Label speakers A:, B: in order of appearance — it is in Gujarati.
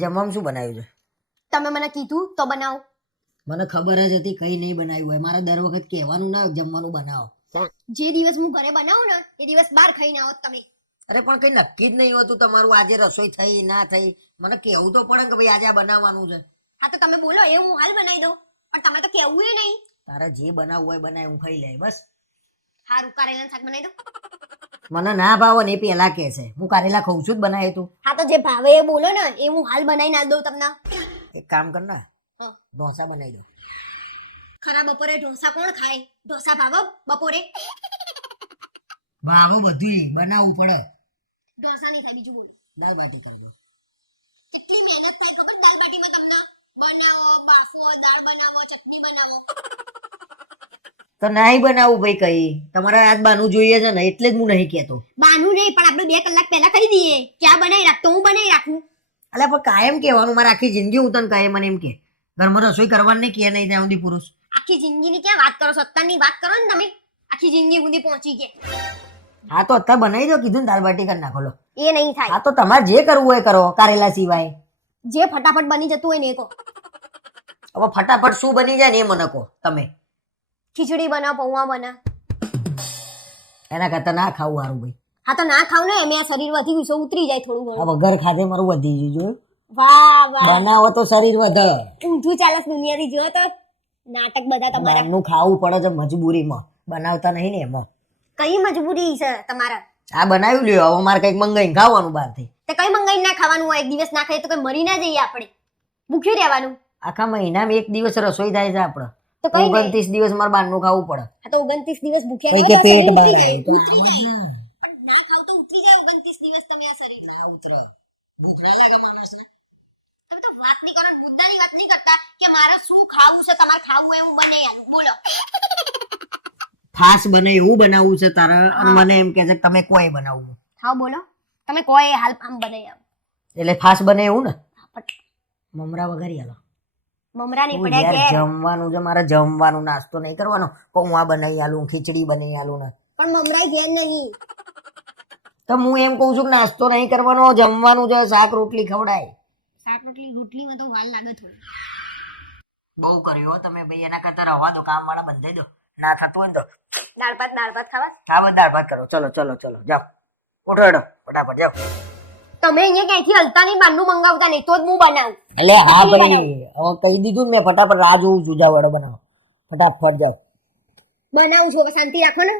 A: જમવામાં શું બનાવ્યું છે?
B: તમે મને કીધું તો બનાવો.
A: મને ખબર જ હતી કઈ નહીં બનાવ્યું હોય. મારે દર વખત કહેવાનું ના જમવાનું બનાવો.
B: જે દિવસ હું ઘરે બનાવું ને એ દિવસ બહાર ખાઈને આવો તમે.
A: અરે પણ કઈ નક્કી જ નહીં હોતું તમારું. આજે રસોઈ થઈ ના થઈ. મને કેવું તો પડે કે ભાઈ આજે આ બનાવવાનું છે.
B: હા તો તમે બોલો એ હું હાલ બનાવી દઉં. પણ તમે તો કેવું નહીં.
A: તારે જે બનાવવું હોય બનાય હું ખાઈ લે બસ.
B: હારું કારેલાનું શાક બનાવી દઉં.
A: મને ના ભાવો ને એ પેલા કે છે. હું કારેલા ખાઉં છું જ બનાવે તું.
B: હા તો જે ભાવે એ બોલો ને એ હું હાલ બનાવી ના દઉં તમને.
A: એક કામ કર ને ઢોસા બનાવી દો
B: ખરા બપોરે ઢોસા કોણ ખાય? ઢોસા ભાવો બપોરે?
A: ભાવો બધું બનાવવું પડે.
B: ઢોસા નહીં ખાય બીજું બોલો.
A: દાલ બાટી કરવું
B: કેટલી મહેનત થાય ખબર? દાલ બાટીમાં તમને બનાવો બાફો દાળ બનાવો ચટણી બનાવો.
A: તો નહીં બનાવું ભાઈ કઈ. તમારે આજ બાનું જોઈએ છે ને એટલે જ હું નહીં કહેતો.
B: બાનું નહીં પણ આપણે બે કલાક પહેલા કહી દઈએ. ક્યાં બનાવી રાખતો હું બનાવી રાખું.
A: એટલે પણ કાયમ કહેવાનું મારે આખી જિંદગી હું તને કહે મને એમ કે. ઘરમાં રસોઈ કરવાની નહીં કે નહીં ત્યાં સુધી પુરુષ.
B: આખી જિંદગીની ક્યાં વાત કરો છો? અત્યારની વાત કરો ને તમે. આખી જિંદગી સુધી પહોંચી ગયા.
A: હા તો અત્યારે બનાવી દો કીધું ને દાળ બાટી કરી નાખો લો.
B: એ નહીં થાય.
A: હા તો તમારે જે કરવું હોય કરો કારેલા સિવાય.
B: જે ફટાફટ બની જતું હોય ને એ કહો.
A: હવે ફટાફટ શું બની જાય ને એ મને કહો તમે.
B: ખીચડી બનાવ પૌવા બના
A: એના કરતા ના ખાવું સારું ભાઈ.
B: હા તો ના ખાવ ને એમ આ શરીર વધી ગયું છે ઉતરી જાય થોડું
A: આ
B: ઘણું
A: વગર ખાધે મારું વધી ગયું જોયું
B: વાહ વાહ.
A: બનાવો તો શરીર વધે.
B: ઊંધું ચાલે છે દુનિયાથી જો તો. નાટક બધા તમારા.
A: બહારનું ખાવું પડે છે મજબૂરીમાં. બનાવતા નહીં ને એમાં.
B: કઈ મજબૂરી છે તમારા?
A: આ બનાવી લ્યો હવે મારે કંઈક મંગાઈને ખાવાનું બહારથી.
B: તે કઈ મંગાઈ ના ખાવાનું હોય? એક દિવસ ના ખાઈએ તો કઈ મરી ના જઈએ આપણે? ભૂખ્યું રહેવાનું?
A: આખા મહિનામાં એક દિવસ રસોઈ થાય છે આપણે
B: તો કઈ
A: ઓગણત્રીસ દિવસ મારે બહારનું ખાવું પડે.
B: હા તો ઓગણત્રીસ દિવસ ભૂખ્યા રહો
A: કે
B: તો
A: પેટ
B: શરીર
A: બહાર
B: ઉતરી
A: આવે
B: જાય,
A: તો
B: ઉતરી જાય.
A: ના.
B: પણ ના ખાવ તો ઉતરી જાય ઓગણત્રીસ દિવસ તમે આ શરીર.
A: ના ઉતરે. ભૂખ ના લાગે માણસને?
B: તમે તો વાત નહીં કરો ને મુદ્દાની વાત નહીં કરતા કે મારે શું ખાવું છે તમારે ખાવું એવું બને યાર. બોલો.
A: ખાસ બને એવું બનાવવું છે તારે અને મને એમ કે છે કે તમે કોઈ બનાવવું.
B: હા બોલો. તમે કોઈ હાલ આમ આવો.
A: એટલે ફાસ બને એવું ને? મમરા વગર હાલો.
B: મમરા નહીં પડ્યા કે
A: જમવાનું છે મારે જમવાનું નાસ્તો નહીં કરવાનો. પૌવા બનાવી આલું ખીચડી બનાવી આલું ને?
B: પણ મમરા ઘેર નહીં.
A: તો હું એમ કહું છું કે નાસ્તો નહીં કરવાનો જમવાનું છે શાક રોટલી ખવડાય.
B: શાક રોટલી રોટલીમાં તો વાલ લાગે થોડી.
A: બહુ કર્યો તમે ભાઈ એના કરતા રવા દો કામ વાળા બંધાઈ દો. ના થતું હોય ને તો.
B: દાળ ભાત દાળ ભાત ખાવા?
A: ખાવા દાળ ભાત કરો. ચલો ચલો ચલો જાઓ. ઉઠો ફટાફટ જાઓ.
B: તમે અહીંયા ક્યાંથી હલતા નહીં બહારનું મંગાવતા નહીં તો જ હું બનાવું.
A: એટલે હા ભાઈ હવે કહી દીધું ને મેં ફટાફટ રાહ જોઉં છું જાવ વડો બનાવો. ફટાફટ જાઓ.
B: બનાવું છું શાંતિ રાખો ને.